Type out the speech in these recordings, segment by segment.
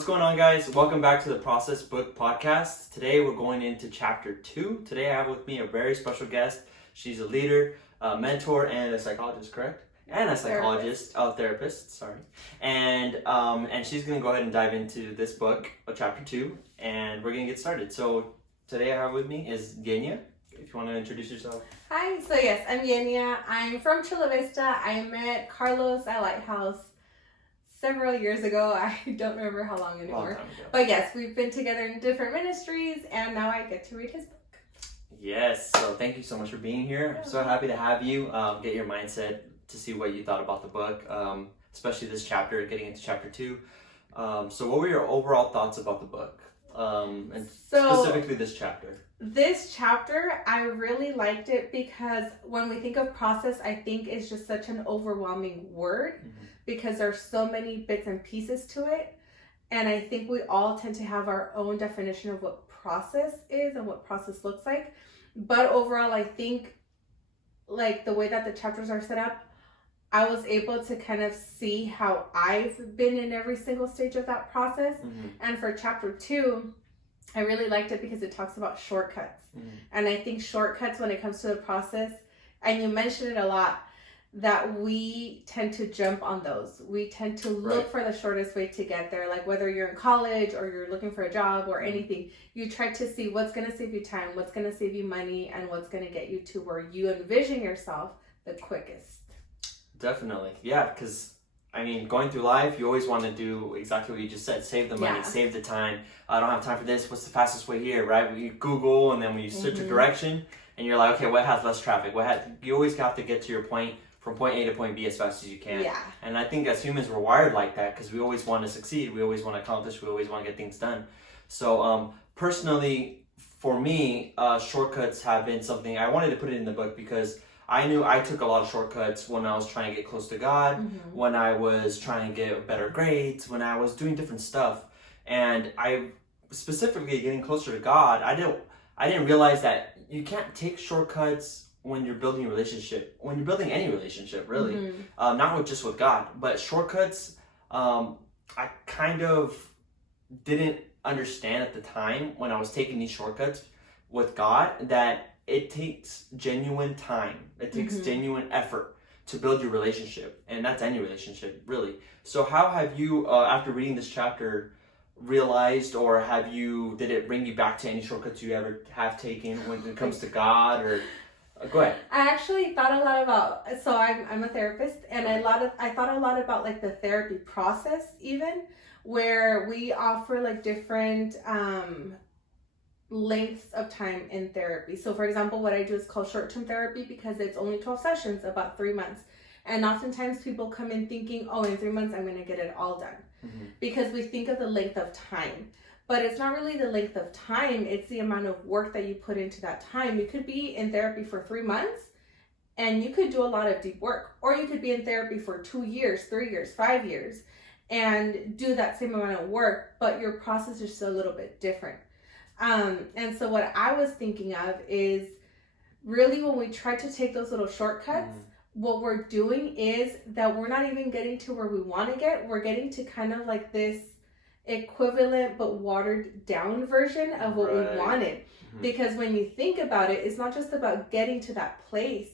What's going on, guys? Welcome back to the Process Book Podcast. Today we're going into chapter 2. Today I have with me a very special guest. She's a leader, a mentor, and a psychologist, correct? And a therapist, sorry. And she's going to go ahead and dive into this book, chapter 2, and we're going to get started. So today I have with me is Yenia. If you want to introduce yourself. Hi, so yes, I'm Yenia. I'm from Chula Vista. I met Carlos at Lighthouse several years ago. I don't remember how long anymore. Long time ago. But yes, we've been together in different ministries, and now I get to read his book. Yes, so thank you so much for being here. I'm so happy to have you get your mindset to see what you thought about the book, especially this chapter, getting into chapter 2. So what were your overall thoughts about the book, and specifically this chapter? This chapter, I really liked it because when we think of process, I think it's just such an overwhelming word because there's so many bits and pieces to it. And I think we all tend to have our own definition of what process is and what process looks like. But overall, I think like the way that the chapters are set up, I was able to kind of see how I've been in every single stage of that process. And for chapter 2, I really liked it because it talks about shortcuts. And I think shortcuts when it comes to the process, and you mentioned it a lot, that we tend to jump on those. We tend to look for the shortest way to get there. Like whether you're in college or you're looking for a job or anything, you try to see what's going to save you time, what's going to save you money, and what's going to get you to where you envision yourself the quickest. Definitely. Yeah, because I mean, going through life, you always want to do exactly what you just said. Save the money, save the time. I don't have time for this. What's the fastest way here, right? You Google, and then when you search a direction, and you're like, okay, what has less traffic? You always have to get to your point, from point A to point B as fast as you can. Yeah. And I think as humans, we're wired like that because we always want to succeed. We always want to accomplish. We always want to get things done. So personally, for me, shortcuts have been something, I wanted to put it in the book because I knew I took a lot of shortcuts when I was trying to get close to God, when I was trying to get better grades, when I was doing different stuff. And I specifically getting closer to God, I didn't realize that you can't take shortcuts when you're building a relationship, when you're building any relationship, really. Not just with God, but shortcuts, I kind of didn't understand at the time when I was taking these shortcuts with God that it takes genuine time. It takes genuine effort to build your relationship. And that's any relationship, really. So how have you, after reading this chapter, realized or did it bring you back to any shortcuts you ever have taken when it comes to God? Or go ahead. I actually thought a lot about, so I'm a therapist, and I thought a lot about like the therapy process even, where we offer like different lengths of time in therapy. So for example, what I do is called short-term therapy because it's only 12 sessions, about 3 months. And oftentimes people come in thinking, oh, in 3 months I'm going to get it all done. Because we think of the length of time. But it's not really the length of time, it's the amount of work that you put into that time. You could be in therapy for 3 months and you could do a lot of deep work. Or you could be in therapy for 2 years, 3 years, 5 years and do that same amount of work, but your process is just a little bit different. And so what I was thinking of is really when we try to take those little shortcuts, what we're doing is that we're not even getting to where we want to get. We're getting to kind of like this equivalent but watered down version of what we wanted. Because when you think about it, it's not just about getting to that place,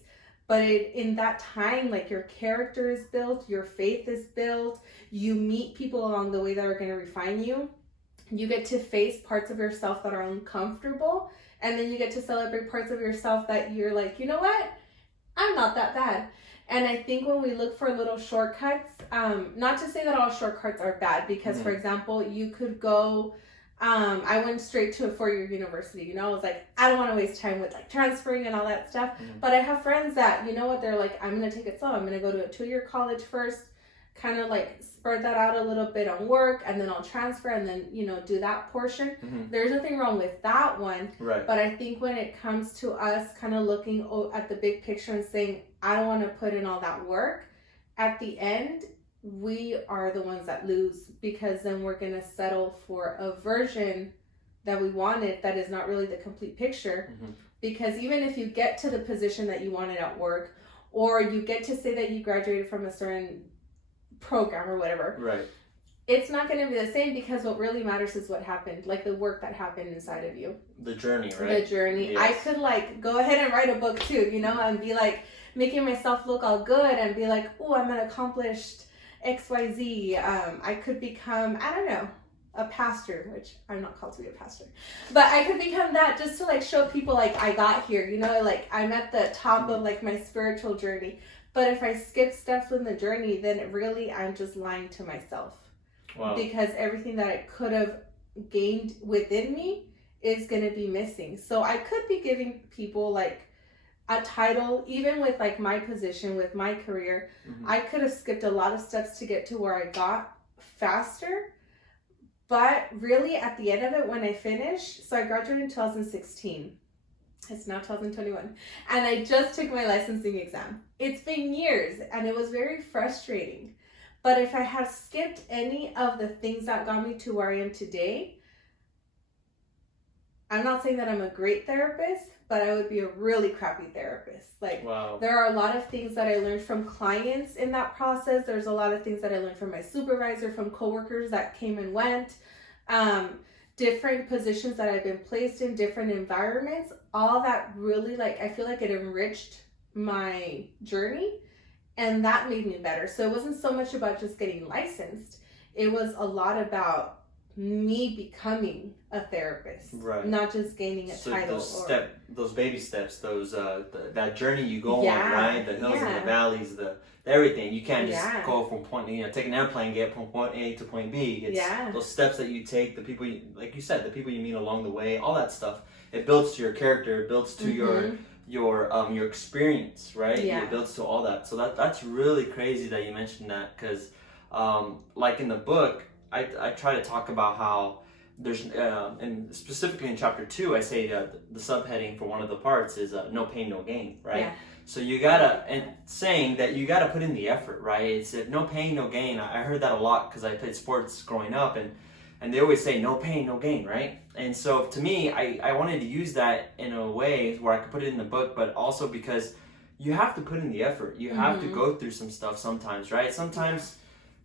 but in that time, like your character is built, your faith is built, you meet people along the way that are going to refine you. You get to face parts of yourself that are uncomfortable, and then you get to celebrate parts of yourself that you're like, you know what? I'm not that bad. And I think when we look for little shortcuts, not to say that all shortcuts are bad, because for example, you could go, I went straight to a 4-year university, I was like, I don't want to waste time with like transferring and all that stuff. But I have friends that, you know what, they're like, I'm going to take it slow. I'm going to go to a 2-year college first, kind of like spread that out a little bit on work, and then I'll transfer and then, do that portion. There's nothing wrong with that one. Right. But I think when it comes to us kind of looking at the big picture and saying, I don't want to put in all that work, at the end, we are the ones that lose, because then we're going to settle for a version that we wanted that is not really the complete picture. Because even if you get to the position that you wanted at work, or you get to say that you graduated from a certain program or whatever, it's not going to be the same, because what really matters is what happened, like the work that happened inside of you. The journey, right? The journey. Yes. I could like go ahead and write a book too, you know, and be like making myself look all good and be like, oh, I'm an accomplished XYZ. I could become, I don't know, a pastor, which I'm not called to be a pastor, but I could become that just to like show people like I got here, you know, like I'm at the top of like my spiritual journey. But if I skip steps in the journey, then really I'm just lying to myself. Wow. Because everything that I could have gained within me is going to be missing. So I could be giving people like a title, even with like my position, with my career. I could have skipped a lot of steps to get to where I got faster. But really at the end of it, when I finished, so I graduated in 2016. It's now 2021. And I just took my licensing exam. It's been years and it was very frustrating. But if I had skipped any of the things that got me to where I am today, I'm not saying that I'm a great therapist, but I would be a really crappy therapist. Like, wow. There are a lot of things that I learned from clients in that process. There's a lot of things that I learned from my supervisor, from coworkers that came and went, different positions that I've been placed in, different environments. All that really, like, I feel like it enriched my journey. And that made me better. So it wasn't so much about just getting licensed. It was a lot about me becoming a therapist, right? Not just gaining a title. Those baby steps, those that journey you go on, right? The hills and the valleys, the everything. You can't just go from point, take an airplane, get from point A to point B. It's those steps that you take, the people, like you said, the people you meet along the way, all that stuff. It builds to your character. It builds to your experience, right? It builds to all that. So that's really crazy that you mentioned that, because like in the book, I try to talk about how there's and specifically in chapter 2, I say the subheading for one of the parts is no pain, no gain, right? So you gotta, and saying that you gotta put in the effort, right? It's no pain, no gain. I heard that a lot because I played sports growing up, and they always say no pain, no gain, right? And so to me, I wanted to use that in a way where I could put it in the book, but also because you have to put in the effort. You have to go through some stuff sometimes, right? Sometimes,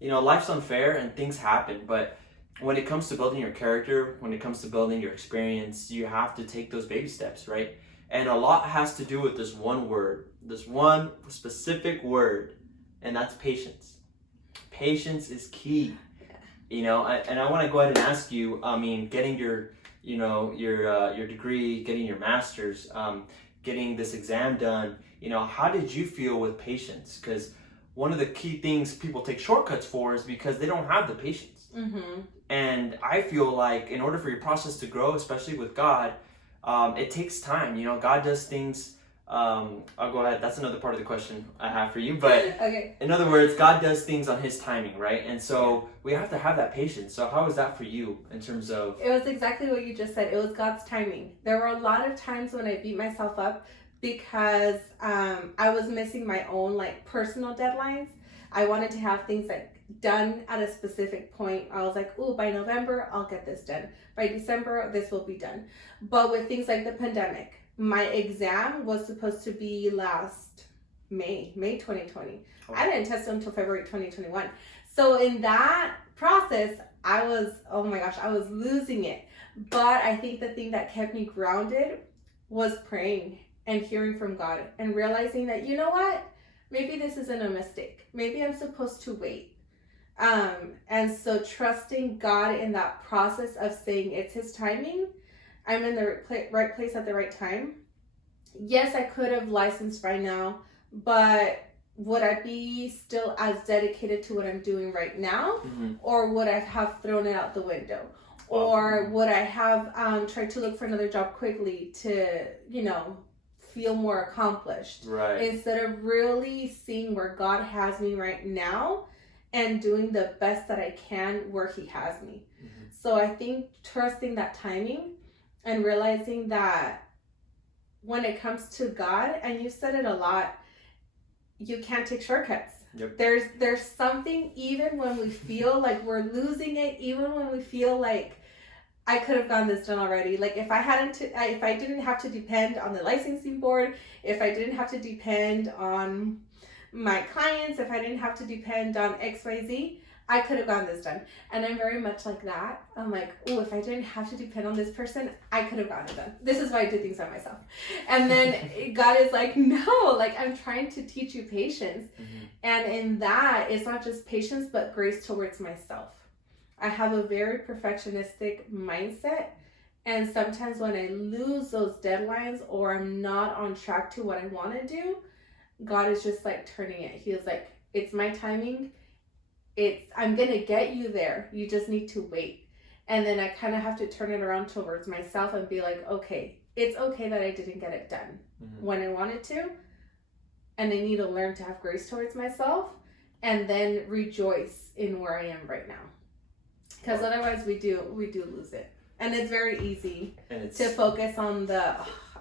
life's unfair and things happen, but when it comes to building your character, when it comes to building your experience, you have to take those baby steps, right? And a lot has to do with this one word, this one specific word, and that's patience. Patience is key. And I want to go ahead and ask you, getting your degree, getting your master's, getting this exam done, how did you feel with patience? Because one of the key things people take shortcuts for is because they don't have the patience. And I feel like in order for your process to grow, especially with God, it takes time. God does things. I'll go ahead. That's another part of the question I have for you. But okay. In other words, God does things on His timing, right? And so we have to have that patience. So how was that for you in terms of? It was exactly what you just said. It was God's timing. There were a lot of times when I beat myself up because I was missing my own personal deadlines. I wanted to have things done at a specific point. I was like, oh, by November, I'll get this done. By December, this will be done. But with things like the pandemic, my exam was supposed to be last May 2020. Oh. I didn't test until February 2021. So in that process, I was losing it. But I think the thing that kept me grounded was praying and hearing from God and realizing that, you know what? Maybe this isn't a mistake. Maybe I'm supposed to wait. And so trusting God in that process of saying it's His timing, I'm in the right place at the right time. Yes, I could have licensed by now, but would I be still as dedicated to what I'm doing right now? Or would I have thrown it out the window? Or would I have tried to look for another job quickly to, feel more accomplished? Right. Instead of really seeing where God has me right now and doing the best that I can where He has me. So I think trusting that timing and realizing that when it comes to God, and you said it a lot, you can't take shortcuts. Yep. There's something, even when we feel like we're losing it, even when we feel like I could have gotten this done already. Like if I didn't have to depend on the licensing board, if I didn't have to depend on my clients, if I didn't have to depend on XYZ, I could have gotten this done. And I'm very much like that. I'm like, oh, if I didn't have to depend on this person, I could have gotten it done. This is why I do things by myself. And then God is like, no, like I'm trying to teach you patience. And in that, it's not just patience, but grace towards myself. I have a very perfectionistic mindset. And sometimes when I lose those deadlines or I'm not on track to what I want to do, God is just like turning it. He is like, it's my timing. I'm going to get you there. You just need to wait. And then I kind of have to turn it around towards myself and be like, okay, it's okay that I didn't get it done when I wanted to. And I need to learn to have grace towards myself and then rejoice in where I am right now. Because otherwise we do lose it. And it's very easy to focus on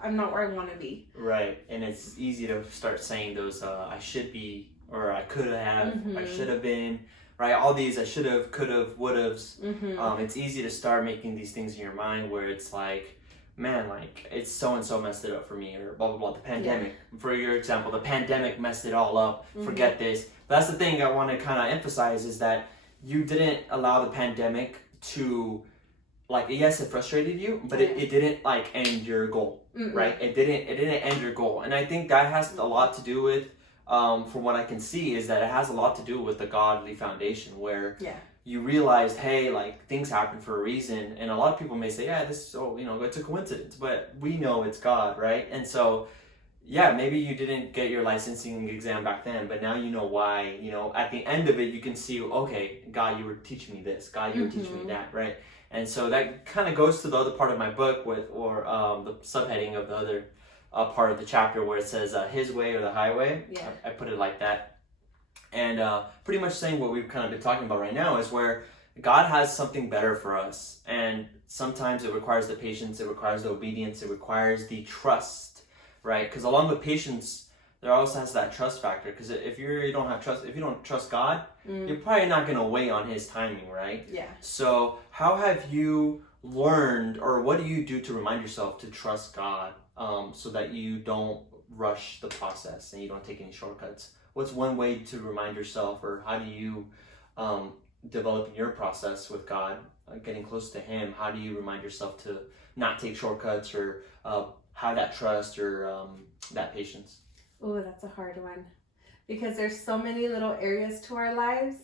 I'm not where I want to be. Right. And it's easy to start saying those, I should be, or I could have, I should have been, right? All these I should have, could have, would have's. It's easy to start making these things in your mind where it's like, man, like it's so-and-so messed it up for me, or blah, blah, blah. The pandemic, for your example, the pandemic messed it all up. Forget this. But that's the thing I want to kind of emphasize is that you didn't allow the pandemic to, like, yes, it frustrated you, but it didn't like end your goal, right? It didn't end your goal. And I think that has a lot to do with, from what I can see, is that it has a lot to do with the godly foundation where you realized, hey, like things happen for a reason. And a lot of people may say, yeah, it's a coincidence, but we know it's God, right? And so, yeah, maybe you didn't get your licensing exam back then, but now you know why. At the end of it, you can see, okay, God, you were teaching me this. God, you were teaching me that, right? And so that kind of goes to the other part of my book the subheading of the other part of the chapter where it says his way or the highway. I put it like that. And pretty much saying what we've kind of been talking about right now is where God has something better for us. And sometimes it requires the patience, it requires the obedience, it requires the trust, right? Because along with patience, there also has that trust factor. Because if you don't trust God, you're probably not going to wait on his timing, right? Yeah. So how have you learned, or what do you do to remind yourself to trust God so that you don't rush the process and you don't take any shortcuts? What's one way to remind yourself, or how do you develop your process with God, getting close to him? How do you remind yourself to not take shortcuts or have that trust or that patience? Oh, that's a hard one because there's so many little areas to our lives.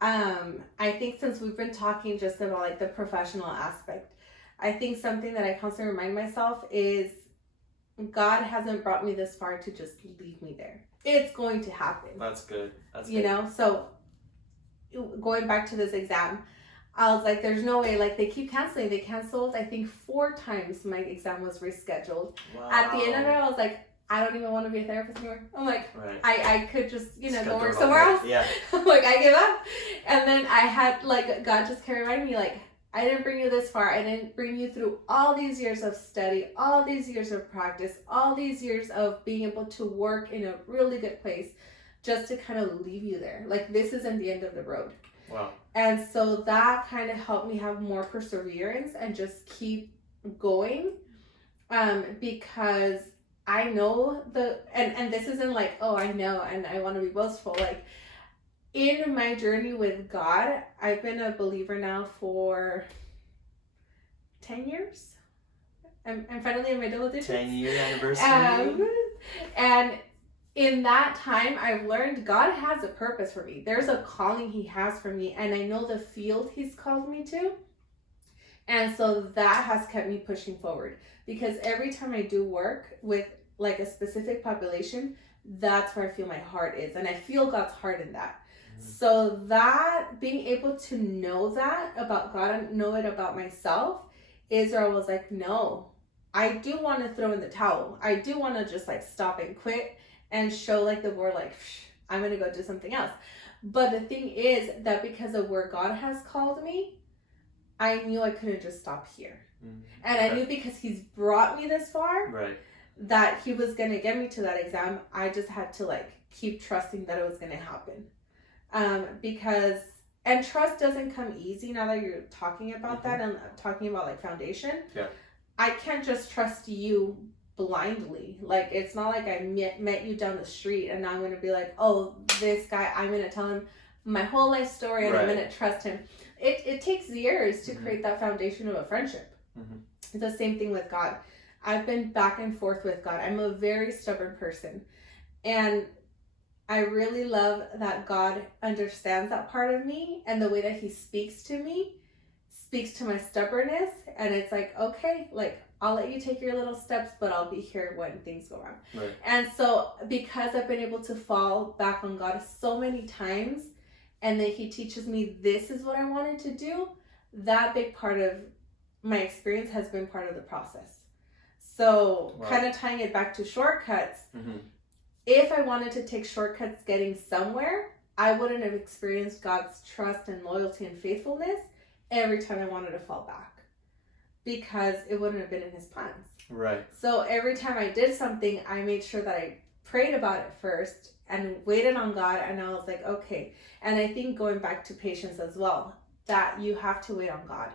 I think since we've been talking just about like the professional aspect, I think something that I constantly remind myself is God hasn't brought me this far to just leave me there. It's going to happen. That's good. So going back to this exam, I was like, there's no way, like they keep canceling. They canceled, I think 4 times my exam was rescheduled. Wow. At the end of it, I was like, I don't even want to be a therapist anymore. I'm like, I could just, go work somewhere else. Yeah. Like, I give up. And then I had, like, God just kept reminding me, like, I didn't bring you this far. I didn't bring you through all these years of study, all these years of practice, all these years of being able to work in a really good place just to kind of leave you there. Like, this isn't the end of the road. Wow. And so that kind of helped me have more perseverance and just keep going because I know and this isn't like, oh, I know and I want to be boastful. Like, in my journey with God, I've been a believer now for 10 years. I'm finally in my double digits. 10-year anniversary. And in that time, I've learned God has a purpose for me. There's a calling he has for me, and I know the field he's called me to. And so that has kept me pushing forward, because every time I do work with like a specific population, that's where I feel my heart is, and I feel God's heart in that. So that, being able to know that about God and know it about myself, is where I was like, no, I do want to throw in the towel. I do want to just like stop and quit and show like the world, like, I'm going to go do something else. But the thing is that because of where God has called me, I knew I couldn't just stop here. And I knew because he's brought me this far, that he was going to get me to that exam. I just had to like keep trusting that it was going to happen. Because, and trust doesn't come easy now that you're talking about that and talking about like foundation. I can't just trust you blindly. Like, it's not like I met you down the street and now I'm going to be like, oh, this guy, I'm going to tell him my whole life story and I'm going to trust him. It takes years to create that foundation of a friendship. It's the same thing with God. I've been back and forth with God. I'm a very stubborn person. And I really love that God understands that part of me, and the way that he speaks to me speaks to my stubbornness. And it's like, okay, like, I'll let you take your little steps, but I'll be here when things go wrong. Right. And so because I've been able to fall back on God so many times, and then he teaches me this is what I wanted to do, that big part of my experience has been part of the process. So kind of tying it back to shortcuts, if I wanted to take shortcuts getting somewhere, I wouldn't have experienced God's trust and loyalty and faithfulness every time I wanted to fall back, because it wouldn't have been in his plans. Right. So every time I did something, I made sure that I prayed about it first and waited on God, and I was like, okay. And I think going back to patience as well, that you have to wait on God.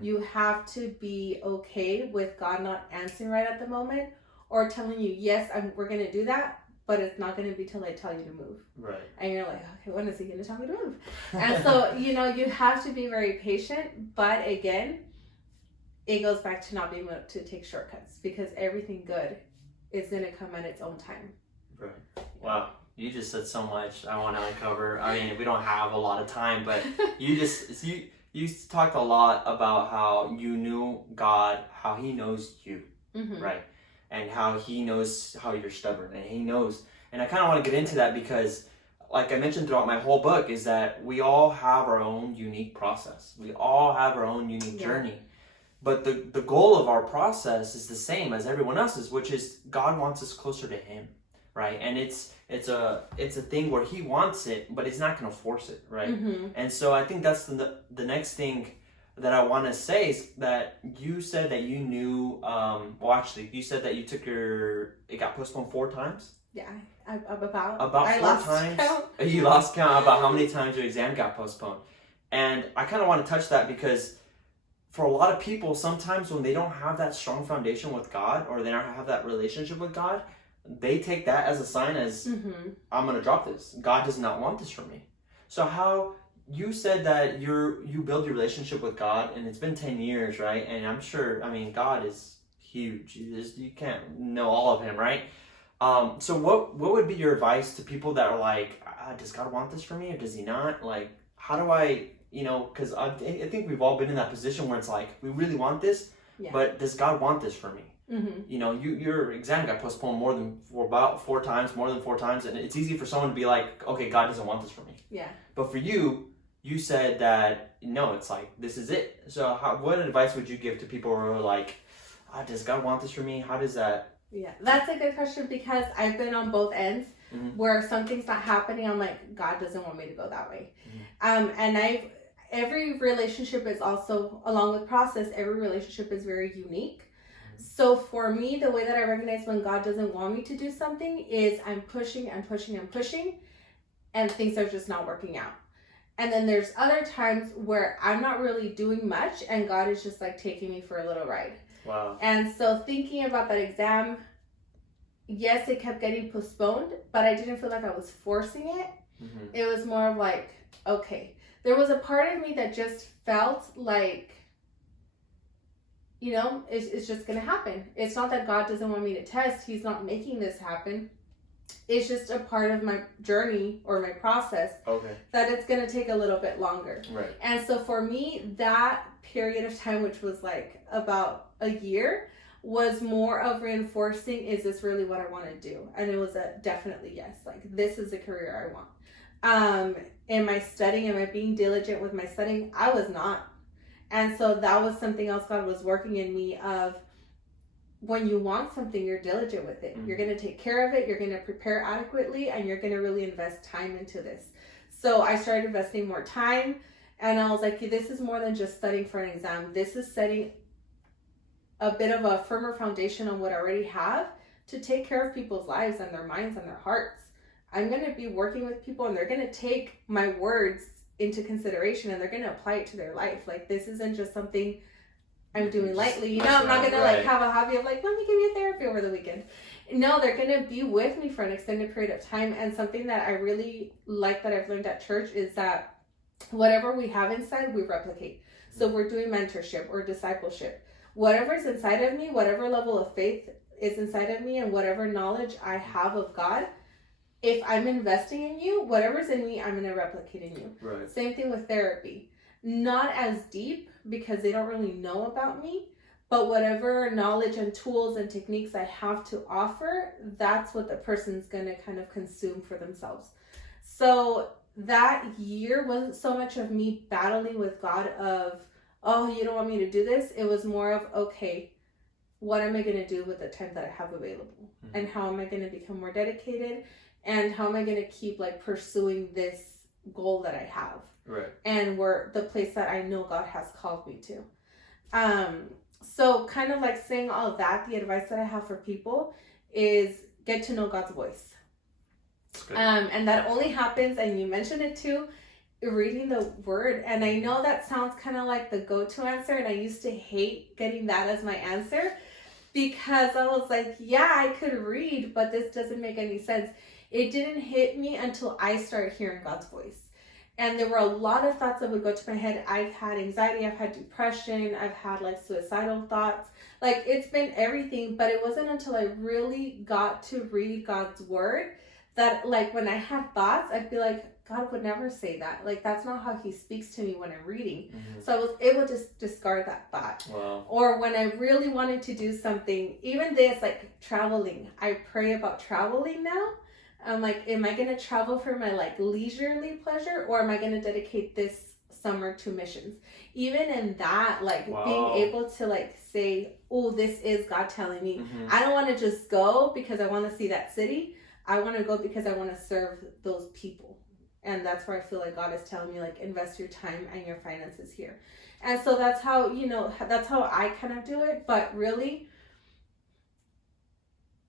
You have to be okay with God not answering right at the moment, or telling you, yes, we're going to do that, but it's not going to be till I tell you to move. Right. And you're like, okay, when is he going to tell me to move? And so, you have to be very patient. But again, it goes back to not being able to take shortcuts, because everything good is going to come at its own time. Right. Wow. You just said so much I want to uncover. I mean, we don't have a lot of time, but you talked a lot about how you knew God, how he knows you, right? And how he knows how you're stubborn, and he knows. And I kind of want to get into that because, like I mentioned throughout my whole book, is that we all have our own unique process. We all have our own unique journey. But the goal of our process is the same as everyone else's, which is God wants us closer to him, right? And it's a thing where he wants it, but he's not going to force it, right? And so I think that's the next thing that I want to say is that you said that you knew, you said that it got postponed 4 times? Yeah, about 4 times. Count. You lost count about how many times your exam got postponed. And I kind of want to touch that because for a lot of people, sometimes when they don't have that strong foundation with God, or they don't have that relationship with God, they take that as a sign as, I'm going to drop this. God does not want this from me. So how, you said that you build your relationship with God, and it's been 10 years, right? And I'm sure, I mean, God is huge. You can't know all of him, right? So what would be your advice to people that are like, does God want this from me, or does he not? Like, how do I, because I think we've all been in that position where it's like, we really want this, but does God want this for me? Your exam got postponed about 4 times, more than 4 times, and it's easy for someone to be like, okay, God doesn't want this for me. Yeah. But for you said that, no, it's like, this is it. So what advice would you give to people who are like, does God want this for me? How does that? Yeah, that's a good question, because I've been on both ends where something's not happening. I'm like, God doesn't want me to go that way. And every relationship is also, along with process, every relationship is very unique. So for me, the way that I recognize when God doesn't want me to do something is I'm pushing, and things are just not working out. And then there's other times where I'm not really doing much, and God is just like taking me for a little ride. Wow. And so thinking about that exam, yes, it kept getting postponed, but I didn't feel like I was forcing it. It was more of like, okay. There was a part of me that just felt like, it's just going to happen. It's not that God doesn't want me to test. He's not making this happen. It's just a part of my journey or my process that it's going to take a little bit longer. Right. And so for me, that period of time, which was like about a year, was more of reinforcing, is this really what I want to do? And it was a definitely yes. Like, this is the career I want. Am I studying? Am I being diligent with my studying? I was not. And so that was something else God was working in me of, when you want something, you're diligent with it. You're going to take care of it. You're going to prepare adequately, and you're going to really invest time into this. So I started investing more time, and I was like, this is more than just studying for an exam. This is setting a bit of a firmer foundation on what I already have to take care of people's lives and their minds and their hearts. I'm going to be working with people, and they're going to take my words into consideration, and they're going to apply it to their life. Like, this isn't just something I'm doing lightly. You know, I'm not gonna like have a hobby of like, let me give you therapy over the weekend. No, they're gonna be with me for an extended period of time. And something that I really like that I've learned at church is that whatever we have inside, we replicate. So we're doing mentorship or discipleship. Whatever's inside of me, whatever level of faith is inside of me, and whatever knowledge I have of God, if I'm investing in you, whatever's in me, I'm gonna replicate in you. Right. Same thing with therapy. Not as deep because they don't really know about me, but whatever knowledge and tools and techniques I have to offer, that's what the person's gonna kind of consume for themselves. So that year wasn't so much of me battling with God of, oh, you don't want me to do this. It was more of, okay, what am I going to do with the time that I have available? Mm-hmm. And how am I going to become more dedicated? And how am I going to keep like pursuing this goal that I have? Right. And where the place that I know God has called me to. So kind of like saying all that, the advice that I have for people is get to know God's voice. And that only happens, and you mentioned it too, reading the word. And I know that sounds kind of like the go-to answer, and I used to hate getting that as my answer because I was like, yeah, I could read, but this doesn't make any sense. It didn't hit me until I started hearing God's voice. And there were a lot of thoughts that would go to my head. I've had anxiety, I've had depression, I've had like suicidal thoughts. Like it's been everything, but it wasn't until I really got to read God's word that like when I had thoughts, I'd be like, God would never say that. Like that's not how he speaks to me when I'm reading. Mm-hmm. So I was able to discard that thought. Wow. Or when I really wanted to do something, even this, like traveling, I pray about traveling now. I'm like, am I going to travel for my like leisurely pleasure, or am I going to dedicate this summer to missions? Even in that, like being able to like say, oh, this is God telling me. Mm-hmm. I don't want to just go because I want to see that city. I want to go because I want to serve those people. And that's where I feel like God is telling me, like, invest your time and your finances here. And so that's how, you know, that's how I kind of do it. But really,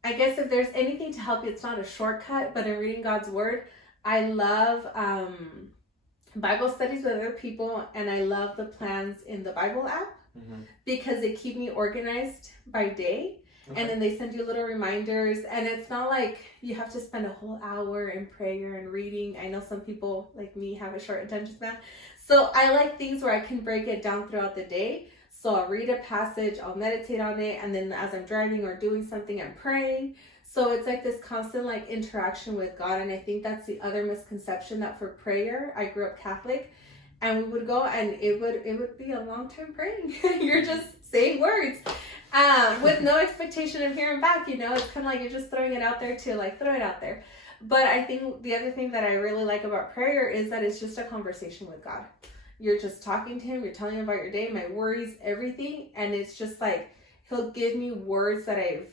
I guess if there's anything to help you, it's not a shortcut, but in reading God's word, I love Bible studies with other people, and I love the plans in the Bible app because they keep me organized by day. Okay. And then they send you little reminders, and it's not like you have to spend a whole hour in prayer and reading. I know some people like me have a short attention span. So I like things where I can break it down throughout the day. So I'll read a passage, I'll meditate on it, and then as I'm driving or doing something, I'm praying. So it's like this constant like interaction with God. And I think that's the other misconception, that for prayer, I grew up Catholic, and we would go and it would be a long time praying. You're just saying words. With no expectation of hearing back, you know, it's kind of like you're just throwing it out there to like throw it out there. But I think the other thing that I really like about prayer is that it's just a conversation with God. You're just talking to him, you're telling him about your day, my worries, everything. And it's just like, he'll give me words that I've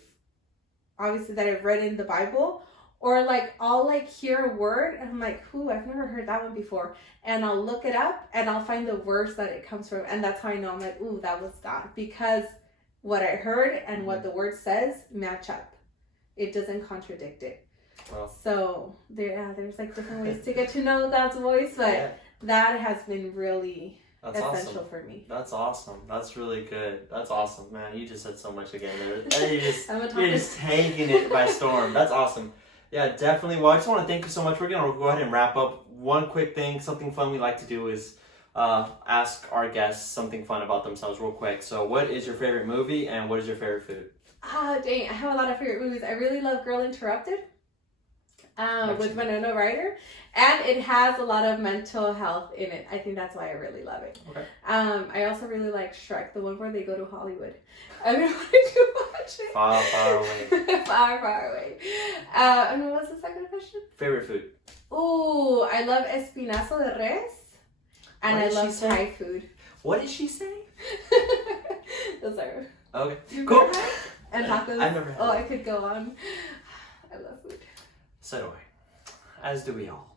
read in the Bible, or like, I'll like hear a word and I'm like, ooh, I've never heard that one before. And I'll look it up and I'll find the verse that it comes from. And that's how I know, I'm like, ooh, that was God, because what I heard and what the word says match up. It doesn't contradict it. Wow. So there's like different ways to get to know God's voice, but that has been really essential for me. That's awesome. That's really good. That's awesome, man. You just said so much again. You're just taking it by storm. That's awesome. Yeah, definitely. Well, I just want to thank you so much. We're going to go ahead and wrap up. One quick thing, something fun we like to do is ask our guests something fun about themselves real quick. So what is your favorite movie and what is your favorite food? Dang, I have a lot of favorite movies. I really love Girl Interrupted with Winona Ryder, and it has a lot of mental health in it. I think that's why I really love it. Okay. I also really like Shrek, the one where they go to Hollywood. I've been wanting to watch it. Far, far away. Far away. And what was the second question? Favorite food. Ooh, I love espinazo de res. And I love Thai food. What did she say? Those are... Okay, You've cool. Never had? And tacos. I've never had I could go on. I love food. So do I. As do we all.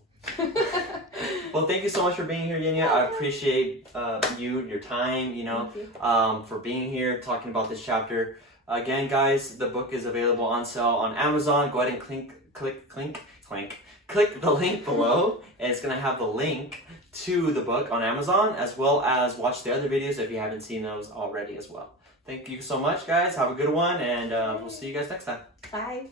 Well, thank you so much for being here, Yenia. I appreciate your time, for being here, talking about this chapter. Again, guys, the book is available on sale on Amazon. Go ahead and click the link below, and it's gonna have the link to the book on Amazon, as well as watch the other videos if you haven't seen those already as well. Thank you so much, guys. Have a good one, and we'll see you guys next time. Bye.